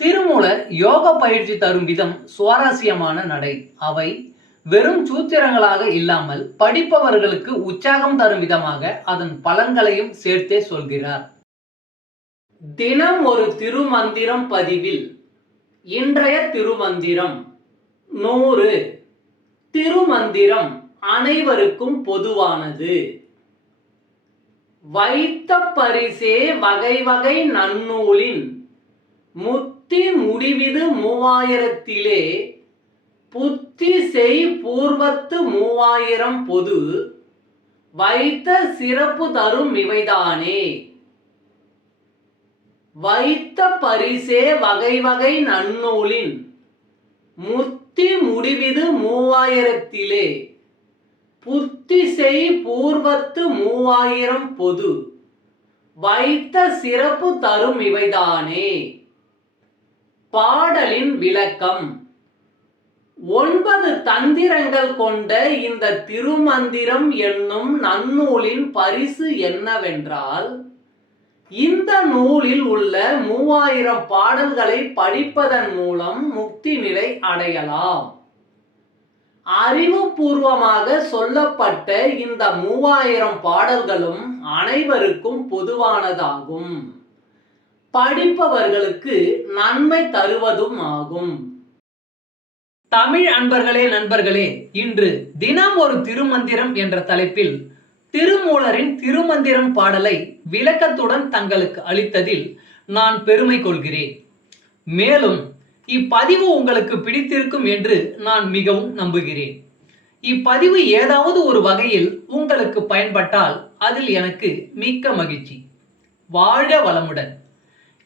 திருமூலர் யோக பயிற்சி தரும் விதம் சுவாரஸ்யமான நடை. அவை வெறும் சூத்திரங்களாக இல்லாமல் படிப்பவர்களுக்கு உற்சாகம் தரும் விதமாக அதன் பலன்களையும் சேர்த்தே சொல்கிறார். தினம் ஒரு திருமந்திரம் பதிவில் இன்றைய திருமந்திரம் நூறு. திருமந்திரம் அனைவருக்கும் பொதுவானது. வைத்த பரிசே வகை வகை நன்னூலின் புத்தி முடிவிது மூவாயிரத்திலே புத்தி செய் பூர்வத்து மூவாயிரம் பொது வைத்த சிறப்பு தரும் இவைதானே. வைத்த பரிசே வகை வகை நன்னூலின் முத்தி முடிவிது மூவாயிரத்திலே புத்தி செய் பூர்வத்து மூவாயிரம் பொது வைத்த சிறப்பு தரும் இவைதானே. பாடலின் விளக்கம். ஒன்பது தந்திரங்கள் கொண்ட இந்த திருமந்திரம் என்னும் நன்னூலின் பரிசு என்னவென்றால் இந்த நூலில் உள்ள மூவாயிரம் பாடல்களை படிப்பதன் மூலம் முக்தி நிலை அடையலாம். அறிவுபூர்வமாக சொல்லப்பட்ட இந்த மூவாயிரம் பாடல்களும் அனைவருக்கும் பொதுவானதாகும். படிப்பவர்களுக்கு நன்மை தருவதும் ஆகும் தமிழ் அன்பர்களே நண்பர்களே இன்று தினம் ஒரு திருமந்திரம் என்ற தலைப்பில் திருமூலரின் திருமந்திரம் பாடலை விளக்கத்துடன் தங்களுக்கு அளித்ததில் நான் பெருமை கொள்கிறேன். மேலும் இப்பதிவு உங்களுக்கு பிடித்திருக்கும் என்று நான் மிகவும் நம்புகிறேன். இப்பதிவு ஏதாவது ஒரு வகையில் உங்களுக்கு பயன்பட்டால் அதில் எனக்கு மிக்க மகிழ்ச்சி. வாழ்க வளமுடன்.